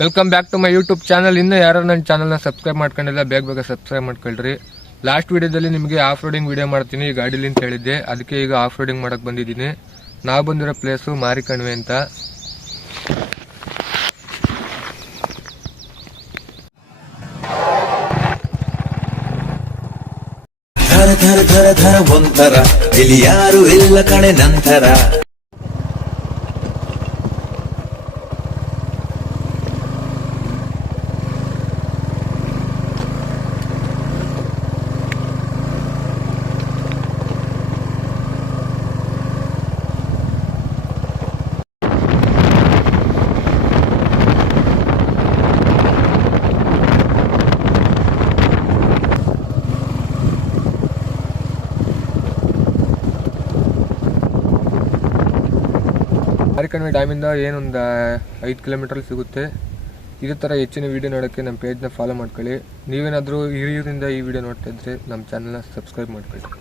Welcome back to my YouTube channel. ಇನ್ನೂ ಯಾರು ನನ್ನ ಚಾನಲ್ನ ಸಬ್ಸ್ಕ್ರೈಬ್ ಮಾಡ್ಕೊಂಡಿಲ್ಲ, ಬೇಗ ಸಬ್ಸ್ಕ್ರೈಬ್ ಮಾಡ್ಕೊಳ್ರಿ. ಲಾಸ್ಟ್ ವಿಡಿಯೋದಲ್ಲಿ ನಿಮಗೆ ಆಫ್ ರೋಡಿಂಗ್ ವಿಡಿಯೋ ಮಾಡ್ತೀನಿ ಈ ಗಾಡೀಲಿ ಅಂತ ಹೇಳಿದ್ದೆ, ಅದಕ್ಕೆ ಈಗ ಆಫ್ ರೋಡಿಂಗ್ ಮಾಡಕ್ಕೆ ಬಂದಿದ್ದೀನಿ. ನಾವು ಬಂದಿರೋ ಪ್ಲೇಸು ಮಾರಿಕಣಿವೆ ಅಂತ. ಧರ ಧರ ಧರ ಧರ ಒಂಥರ ಇಲ್ಲಿ ಯಾರು ಇಲ್ಲ ಕಣೆ ನಂತರ. ಮಾರಿಕಣಿವೆ ಡ್ಯಾಮಿಂದ ಏನೊಂದು 5 ಕಿಲೋಮೀಟರ್ ಸಿಗುತ್ತೆ. ಇದೇ ಥರ ಹೆಚ್ಚಿನ ವೀಡಿಯೋ ನೋಡೋಕ್ಕೆ ನಮ್ಮ ಪೇಜ್ನ ಫಾಲೋ ಮಾಡ್ಕೊಳ್ಳಿ. ನೀವೇನಾದರೂ ಹಿರಿಯೂರಿಂದ ಈ ವಿಡಿಯೋ ನೋಡ್ತಾ ಇದ್ದರೆ ನಮ್ಮ ಚಾನಲ್ನ ಸಬ್ಸ್ಕ್ರೈಬ್ ಮಾಡ್ಕೊಳ್ಳಿ.